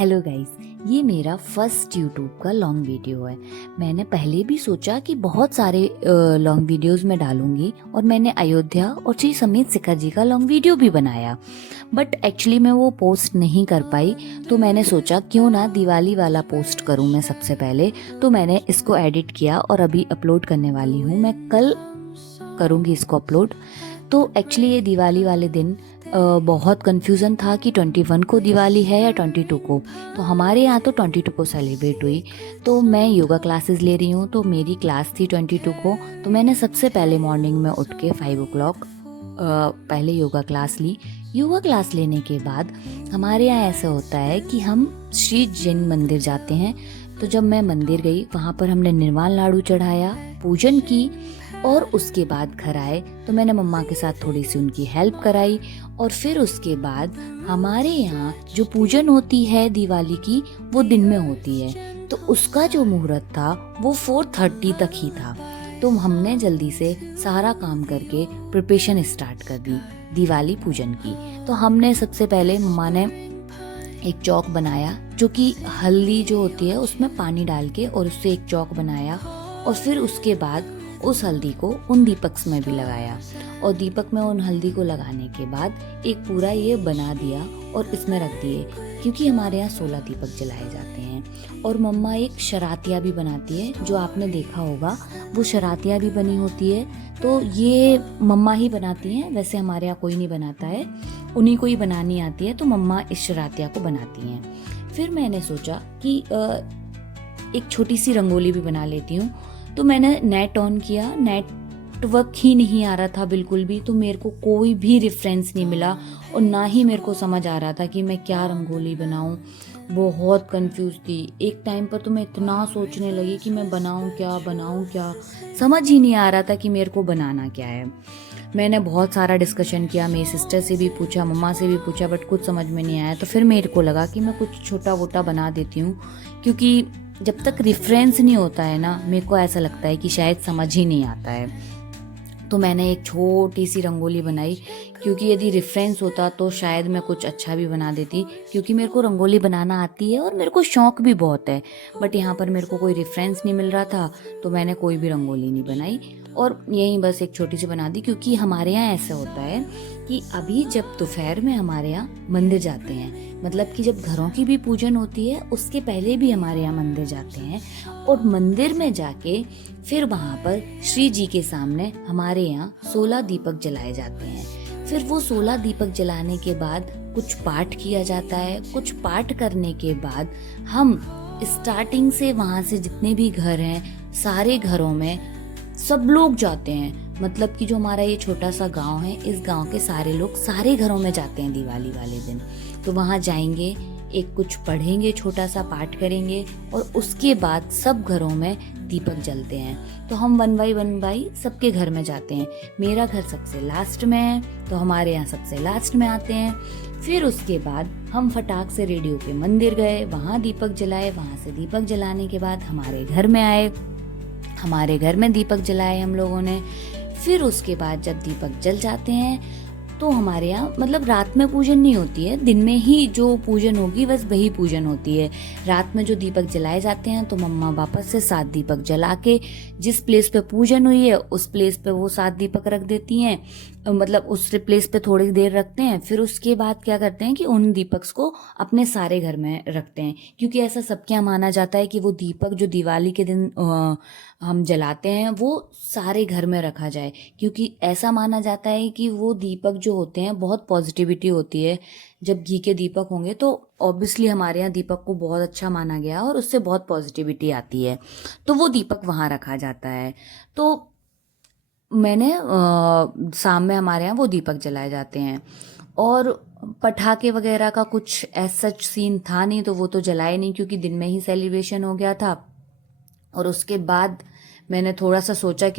Hello guys, ये मेरा first YouTube का लॉन्ग वीडियो है। मैंने पहले भी सोचा कि बहुत सारे लॉन्ग वीडियोस में डालूंगी और मैंने अयोध्या और श्री समेत शिखर जी का लॉन्ग वीडियो भी बनाया, बट एक्चुअली मैं वो पोस्ट नहीं कर पाई। तो मैंने सोचा क्यों ना दिवाली वाला पोस्ट करूं मैं सबसे पहले। तो मैंने इसको एडिट किया और अभी अपलोड करने वाली हूँ। मैं कल करूँगी इसको अपलोड। तो एक्चुअली ये दिवाली वाले दिन बहुत कन्फ्यूज़न था कि 21 को दिवाली है या 22 को। तो हमारे यहाँ तो 22 को सेलिब्रेट हुई। तो मैं योगा क्लासेस ले रही हूँ, तो मेरी क्लास थी 22 को। तो मैंने सबसे पहले मॉर्निंग में उठ के 5 o'clock पहले योगा क्लास ली। योगा क्लास लेने के बाद हमारे यहाँ ऐसा होता है कि हम श्री जैन मंदिर जाते हैं। तो जब मैं मंदिर गई, वहाँ पर हमने निर्वाण लाडू चढ़ाया, पूजन की और उसके बाद घर आए। तो मैंने मम्मा के साथ थोड़ी सी उनकी हेल्प कराई और फिर उसके बाद हमारे यहाँ जो पूजन होती है दिवाली की, वो दिन में होती है। तो उसका जो मुहूर्त था वो 4:30 तक ही था। तो हमने जल्दी से सारा काम करके प्रिपरेशन स्टार्ट कर दी दिवाली पूजन की। तो हमने सबसे पहले मम्मा ने एक चौक बनाया, जो कि हल्दी जो होती है उसमें पानी डाल के और उससे एक चौक बनाया। और फिर उसके बाद उस हल्दी को उन दीपक में भी लगाया और दीपक में उन हल्दी को लगाने के बाद एक पूरा ये बना दिया और इसमें रख दिए, क्योंकि हमारे यहाँ 16 दीपक जलाए जाते हैं। और मम्मा एक शरातिया भी बनाती है, जो आपने देखा होगा, वो शरातिया भी बनी होती है। तो ये मम्मा ही बनाती हैं, वैसे हमारे यहाँ कोई नहीं बनाता है, उन्हीं को ही बनानी आती है। तो मम्मा इस शरातिया को बनाती हैं। फिर मैंने सोचा कि एक छोटी सी रंगोली भी बना लेती हूँ। तो मैंने नेट ऑन किया, नेटवर्क ही नहीं आ रहा था बिल्कुल भी। तो मेरे को कोई भी रेफरेंस नहीं मिला और ना ही मेरे को समझ आ रहा था कि मैं क्या रंगोली बनाऊं। बहुत कंफ्यूज थी। एक टाइम पर तो मैं इतना सोचने लगी कि मैं बनाऊं क्या, समझ ही नहीं आ रहा था कि मेरे को बनाना क्या है। मैंने बहुत सारा डिस्कशन किया, मेरी सिस्टर से भी पूछा, मम्मा से भी पूछा, बट कुछ समझ में नहीं आया। तो फिर मेरे को लगा कि मैं कुछ छोटा वोटा बना देती हूँ, क्योंकि जब तक रेफरेंस नहीं होता है ना, मेरे को ऐसा लगता है कि शायद समझ ही नहीं आता है। तो मैंने एक छोटी सी रंगोली बनाई, क्योंकि यदि रेफरेंस होता तो शायद मैं कुछ अच्छा भी बना देती, क्योंकि मेरे को रंगोली बनाना आती है और मेरे को शौक भी बहुत है। बट यहाँ पर मेरे को कोई रेफरेंस नहीं मिल रहा था, तो मैंने कोई भी रंगोली नहीं बनाई और यहीं बस एक छोटी सी बना दी। क्योंकि हमारे यहाँ ऐसा होता है कि अभी जब दोपहर में हमारे यहाँ मंदिर जाते हैं, मतलब कि जब घरों की भी पूजन होती है उसके पहले भी हमारे यहाँ मंदिर जाते हैं। और मंदिर में जाके फिर वहाँ पर श्री जी के सामने हमारे यहाँ 16 दीपक जलाए जाते हैं। फिर वो 16 दीपक जलाने के बाद कुछ पाठ किया जाता है। कुछ पाठ करने के बाद हम स्टार्टिंग से वहाँ से जितने भी घर हैं, सारे घरों में सब लोग जाते हैं। मतलब कि जो हमारा ये छोटा सा गांव है, इस गांव के सारे लोग सारे घरों में जाते हैं दिवाली वाले दिन। तो वहाँ जाएंगे, एक कुछ पढ़ेंगे, छोटा सा पाठ करेंगे और उसके बाद सब घरों में दीपक जलते हैं। तो हम वन बाई सबके घर में जाते हैं। मेरा घर सबसे लास्ट में है, तो हमारे यहाँ सबसे लास्ट में आते हैं। फिर उसके बाद हम फटाक से रेडियो के मंदिर गए, वहाँ दीपक जलाए। वहाँ से दीपक जलाने के बाद हमारे घर में आए, हमारे घर में दीपक जलाए हम लोगों ने। फिर उसके बाद जब दीपक जल जाते हैं तो हमारे यहाँ मतलब रात में पूजन नहीं होती है, दिन में ही जो पूजन होगी बस वही पूजन होती है। रात में जो दीपक जलाए जाते हैं तो मम्मा वापस से 7 दीपक जला के जिस प्लेस पे पूजन हुई है उस प्लेस पे वो 7 दीपक रख देती हैं, मतलब उस प्लेस पे थोड़ी देर रखते हैं। फिर उसके बाद क्या करते हैं कि उन दीपक को अपने सारे घर में रखते हैं, क्योंकि ऐसा सबके यहाँ माना जाता है कि वो दीपक जो दिवाली के दिन हम जलाते हैं वो सारे घर में रखा जाए। क्योंकि ऐसा माना जाता है कि वो दीपक जो होते हैं बहुत पॉजिटिविटी होती है। जब घी के दीपक होंगे तो ऑब्वियसली हमारे यहाँ दीपक को बहुत अच्छा माना गया और उससे बहुत पॉजिटिविटी आती है, तो वो दीपक वहाँ रखा जाता है। तो मैंने शाम में हमारे यहाँ वो दीपक जलाए जाते हैं। और पटाखे वगैरह का कुछ ऐसा सच सीन था नहीं, तो वो तो जलाए नहीं, क्योंकि दिन में ही सेलिब्रेशन हो गया था। और उसके बाद मैंने थोड़ा सा सोचा कि